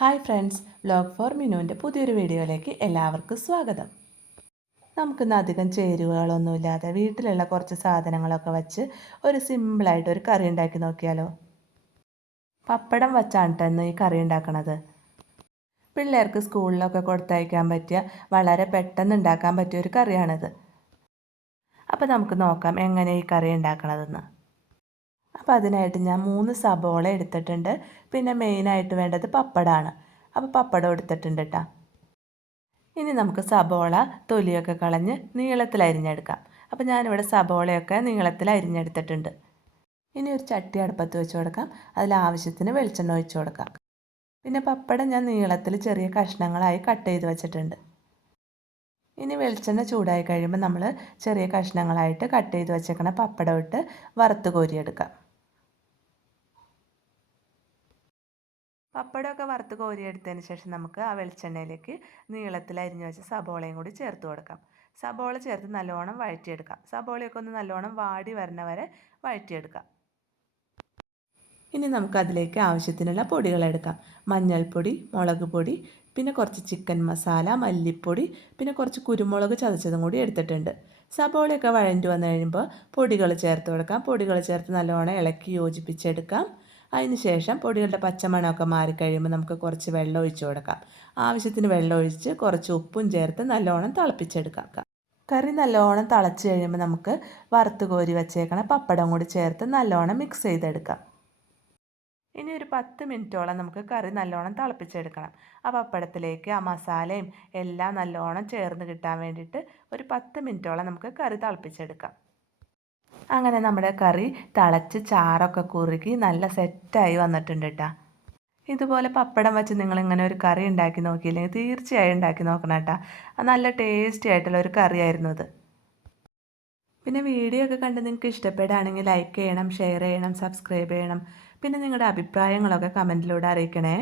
Hi friends, vlog four മിനുവിൻ്റെ പുതിയൊരു വീഡിയോയിലേക്ക് എല്ലാവർക്കും സ്വാഗതം. നമുക്കിന്ന് അധികം ചേരുവകളൊന്നുമില്ലാതെ വീട്ടിലുള്ള കുറച്ച് സാധനങ്ങളൊക്കെ വെച്ച് ഒരു സിമ്പിളായിട്ട് ഒരു കറി ഉണ്ടാക്കി നോക്കിയാലോ. പപ്പടം വച്ചാണ് കേട്ടോ ഇന്ന് ഈ കറി ഉണ്ടാക്കണത്. പിള്ളേർക്ക് സ്കൂളിലൊക്കെ കൊടുത്തയക്കാൻ പറ്റിയ വളരെ പെട്ടെന്ന് ഉണ്ടാക്കാൻ പറ്റിയ ഒരു കറിയാണിത്. അപ്പോൾ നമുക്ക് നോക്കാം എങ്ങനെ ഈ കറി ഉണ്ടാക്കണതെന്ന്. അപ്പോൾ അതിനായിട്ട് ഞാൻ 3 സബോള എടുത്തിട്ടുണ്ട്. പിന്നെ മെയിനായിട്ട് വേണ്ടത് പപ്പടമാണ്. അപ്പോൾ പപ്പടം എടുത്തിട്ടുണ്ട് കേട്ടോ. ഇനി നമുക്ക് സബോള തൊലിയൊക്കെ കളഞ്ഞ് നീളത്തിൽ അരിഞ്ഞെടുക്കാം. അപ്പോൾ ഞാനിവിടെ സബോളയൊക്കെ നീളത്തിൽ അരിഞ്ഞെടുത്തിട്ടുണ്ട്. ഇനി ഒരു ചട്ടി അടുപ്പത്ത് വെച്ച് കൊടുക്കാം. അതിൽ ആവശ്യത്തിന് വെളിച്ചെണ്ണ ഒഴിച്ച് കൊടുക്കാം. പിന്നെ പപ്പടം ഞാൻ നീളത്തിൽ ചെറിയ കഷ്ണങ്ങളായി കട്ട് ചെയ്ത് വെച്ചിട്ടുണ്ട്. ഇനി വെളിച്ചെണ്ണ ചൂടായി കഴിയുമ്പോൾ നമ്മൾ ചെറിയ കഷ്ണങ്ങളായിട്ട് കട്ട് ചെയ്ത് വെച്ചേക്കണ പപ്പടം ഇട്ട് വറുത്ത് കോരിയെടുക്കാം. പപ്പടമൊക്കെ വറുത്ത് കോരിയെടുത്തതിന് ശേഷം നമുക്ക് ആ വെളിച്ചെണ്ണയിലേക്ക് നീളത്തിൽ അരിഞ്ഞു വെച്ച സബോളയും കൂടി ചേർത്ത് കൊടുക്കാം. സബോള ചേർത്ത് നല്ലോണം വഴറ്റിയെടുക്കാം. സബോളയൊക്കെ ഒന്ന് നല്ലോണം വാടി വരണ വരെ വഴറ്റിയെടുക്കാം. ഇനി നമുക്കതിലേക്ക് ആവശ്യത്തിനുള്ള പൊടികളെടുക്കാം. മഞ്ഞൾപ്പൊടി, മുളക് പൊടി, പിന്നെ കുറച്ച് ചിക്കൻ മസാല, മല്ലിപ്പൊടി, പിന്നെ കുറച്ച് കുരുമുളക് ചതച്ചതും കൂടി എടുത്തിട്ടുണ്ട്. സബോളയൊക്കെ വഴറ്റി വന്നു കഴിയുമ്പോൾ പൊടികൾ ചേർത്ത് കൊടുക്കാം. പൊടികൾ ചേർത്ത് നല്ലോണം ഇളക്കി യോജിപ്പിച്ചെടുക്കാം. അതിന് ശേഷം പൊടികളുടെ പച്ചമണമൊക്കെ മാറിക്കഴിയുമ്പോൾ നമുക്ക് കുറച്ച് വെള്ളം ഒഴിച്ച് കൊടുക്കാം. ആവശ്യത്തിന് വെള്ളം ഒഴിച്ച് കുറച്ച് ഉപ്പും ചേർത്ത് നല്ലോണം തിളപ്പിച്ചെടുക്കാം. കറി നല്ലോണം തിളച്ച് കഴിയുമ്പോൾ നമുക്ക് വറുത്ത് കോരി വച്ചേക്കണം പപ്പടം കൂടി ചേർത്ത് നല്ലോണം മിക്സ് ചെയ്തെടുക്കാം. ഇനി ഒരു 10 മിനിറ്റോളം നമുക്ക് കറി നല്ലോണം തിളപ്പിച്ചെടുക്കണം. ആ പപ്പടത്തിലേക്ക് ആ മസാലയും എല്ലാം നല്ലോണം ചേർന്ന് കിട്ടാൻ വേണ്ടിയിട്ട് ഒരു 10 മിനിറ്റോളം നമുക്ക് കറി തിളപ്പിച്ചെടുക്കാം. അങ്ങനെ നമ്മുടെ കറി തിളച്ച് ചാറൊക്കെ കുറുകി നല്ല സെറ്റായി വന്നിട്ടുണ്ട് കേട്ടോ. ഇതുപോലെ പപ്പടം വെച്ച് നിങ്ങളിങ്ങനെ ഒരു കറി ഉണ്ടാക്കി നോക്കിയില്ലെങ്കിൽ തീർച്ചയായും ഉണ്ടാക്കി നോക്കണം കേട്ടോ. നല്ല ടേസ്റ്റി ആയിട്ടുള്ള ഒരു കറിയായിരുന്നു ഇത്. പിന്നെ വീഡിയോ ഒക്കെ കണ്ട് നിങ്ങൾക്ക് ഇഷ്ടപ്പെടുകയാണെങ്കിൽ ലൈക്ക് ചെയ്യണം, ഷെയർ ചെയ്യണം, സബ്സ്ക്രൈബ് ചെയ്യണം. പിന്നെ നിങ്ങളുടെ അഭിപ്രായങ്ങളൊക്കെ കമൻറ്റിലൂടെ അറിയിക്കണേ.